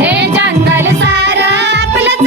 हे जंगल सार आपलंच